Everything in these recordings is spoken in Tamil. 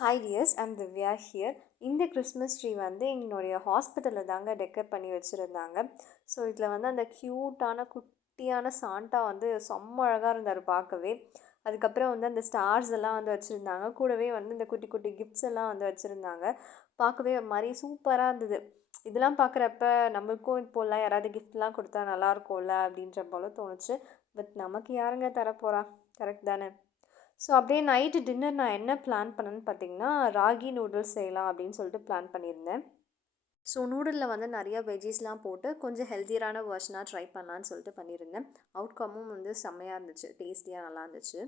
Hi tears, I'm Divya here. இந்த கிறிஸ்மஸ் ட்ரீ வந்து எங்களுடைய ஹாஸ்பிட்டலில் தாங்க டெக்கர் பண்ணி வச்சுருந்தாங்க. ஸோ இதில் வந்து அந்த க்யூட்டான குட்டியான சாண்டா வந்து செம்ம அழகாக இருந்தார் பார்க்கவே. அதுக்கப்புறம் வந்து அந்த ஸ்டார்ஸ் எல்லாம் வந்து வச்சுருந்தாங்க. கூடவே வந்து இந்த குட்டி குட்டி கிஃப்ட்ஸ் எல்லாம் வந்து வச்சுருந்தாங்க. பார்க்கவே ஒரு மாதிரி சூப்பராக இருந்தது. இதெல்லாம் பார்க்குறப்ப நம்மளுக்கும் இப்போல்லாம் யாராவது கிஃப்ட்லாம் கொடுத்தா நல்லாயிருக்கும்ல அப்படின்ற போல தோணுச்சு. பட் நமக்கு யாருங்க தரப்போகிறா? கரெக்ட் தானே? ஸோ அப்படியே நைட்டு டின்னர் நான் என்ன பிளான் பண்ணேன்னு பார்த்தீங்கன்னா, ராகி நூடுல்ஸ் செய்யலாம் அப்படின்னு சொல்லிட்டு பிளான் பண்ணியிருந்தேன். ஸோ நூடுலில் வந்து நிறையா வெஜ்ஜீஸ்லாம் போட்டு கொஞ்சம் ஹெல்த்தியரான வெர்ஷனாக ட்ரை பண்ணலான்னு சொல்லிட்டு பண்ணியிருந்தேன். அவுட்கமும் வந்து செம்மையாக இருந்துச்சு, டேஸ்டியாக நல்லா இருந்துச்சு.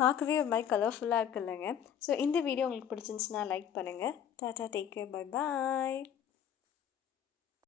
பார்க்கவே ஒரு மாதிரி கலர்ஃபுல்லாக இருக்கு இல்லைங்க. ஸோ இந்த வீடியோ உங்களுக்கு பிடிச்சிருந்துச்சுன்னா லைக் பண்ணுங்கள். Tata, take care, bye bye.